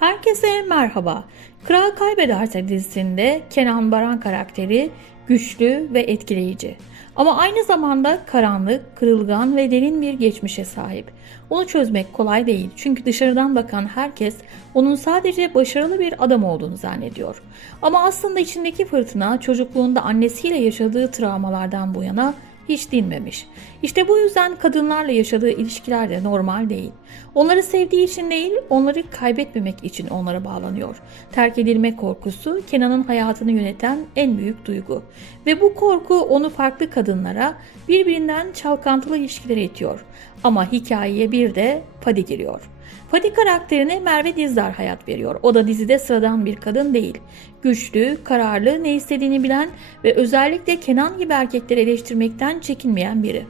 Herkese merhaba. Kral Kaybederse dizisinde Kenan Baran karakteri güçlü ve etkileyici. Ama aynı zamanda karanlık, kırılgan ve derin bir geçmişe sahip. Onu çözmek kolay değil çünkü dışarıdan bakan herkes onun sadece başarılı bir adam olduğunu zannediyor. Ama aslında içindeki fırtına çocukluğunda annesiyle yaşadığı travmalardan bu yana hiç dinmemiş. İşte bu yüzden kadınlarla yaşadığı ilişkiler de normal değil. Onları sevdiği için değil, onları kaybetmemek için onlara bağlanıyor. Terk edilme korkusu Kenan'ın hayatını yöneten en büyük duygu. Ve bu korku onu farklı kadınlara, birbirinden çalkantılı ilişkilere itiyor. Ama hikayeye bir de Padi giriyor. Fadi karakterine Merve Dizdar hayat veriyor. O da dizide sıradan bir kadın değil. Güçlü, kararlı, ne istediğini bilen ve özellikle Kenan gibi erkekleri eleştirmekten çekinmeyen biri.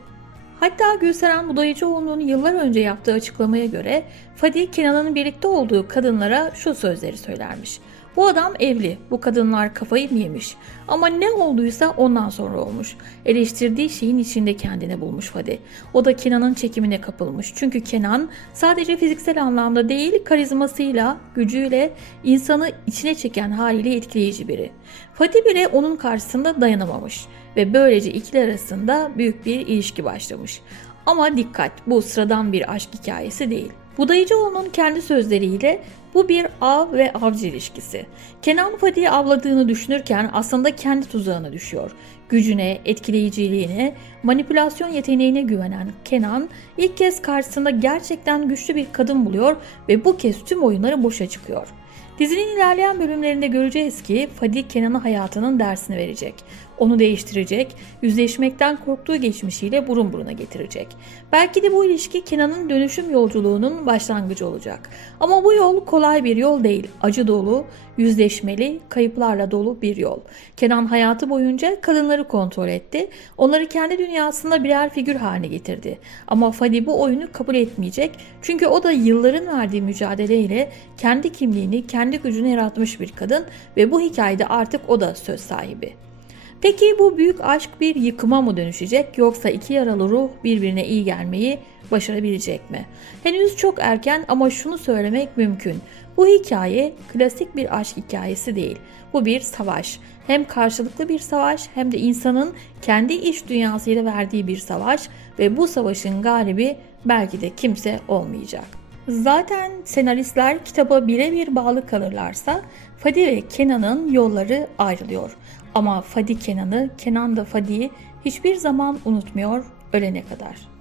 Hatta Gülseren Budayıcıoğlu'nun yıllar önce yaptığı açıklamaya göre Fadi Kenan'ın birlikte olduğu kadınlara şu sözleri söylermiş. Bu adam evli, bu kadınlar kafayı mı yemiş? Ama ne olduysa ondan sonra olmuş. Eleştirdiği şeyin içinde kendini bulmuş Fadi. O da Kenan'ın çekimine kapılmış. Çünkü Kenan sadece fiziksel anlamda değil, karizmasıyla, gücüyle, insanı içine çeken haliyle etkileyici biri. Fadi bile onun karşısında dayanamamış ve böylece ikili arasında büyük bir ilişki başlamış. Ama dikkat, bu sıradan bir aşk hikayesi değil. Budayıcıoğlu'nun kendi sözleriyle bu bir av ve avcı ilişkisi. Kenan Fadi'yi avladığını düşünürken aslında kendi tuzağına düşüyor. Gücüne, etkileyiciliğine, manipülasyon yeteneğine güvenen Kenan ilk kez karşısında gerçekten güçlü bir kadın buluyor ve bu kez tüm oyunları boşa çıkıyor. Dizinin ilerleyen bölümlerinde göreceğiz ki Fadi Kenan'a hayatının dersini verecek. Onu değiştirecek, yüzleşmekten korktuğu geçmişiyle burun buruna getirecek. Belki de bu ilişki Kenan'ın dönüşüm yolculuğunun başlangıcı olacak. Ama bu yol kolay bir yol değil, acı dolu, yüzleşmeli, kayıplarla dolu bir yol. Kenan hayatı boyunca kadınları kontrol etti, onları kendi dünyasında birer figür haline getirdi. Ama Fadi bu oyunu kabul etmeyecek çünkü o da yılların verdiği mücadeleyle kendi kimliğini, kendi gücünü yaratmış bir kadın ve bu hikayede artık o da söz sahibi. Peki bu büyük aşk bir yıkıma mı dönüşecek yoksa iki yaralı ruh birbirine iyi gelmeyi başarabilecek mi? Henüz çok erken ama şunu söylemek mümkün. Bu hikaye klasik bir aşk hikayesi değil. Bu bir savaş. Hem karşılıklı bir savaş hem de insanın kendi iç dünyasıyla verdiği bir savaş ve bu savaşın galibi belki de kimse olmayacak. Zaten senaristler kitaba birebir bağlı kalırlarsa Fadi ve Kenan'ın yolları ayrılıyor. Ama Fadi Kenan'ı, Kenan da Fadi'yi hiçbir zaman unutmuyor ölene kadar.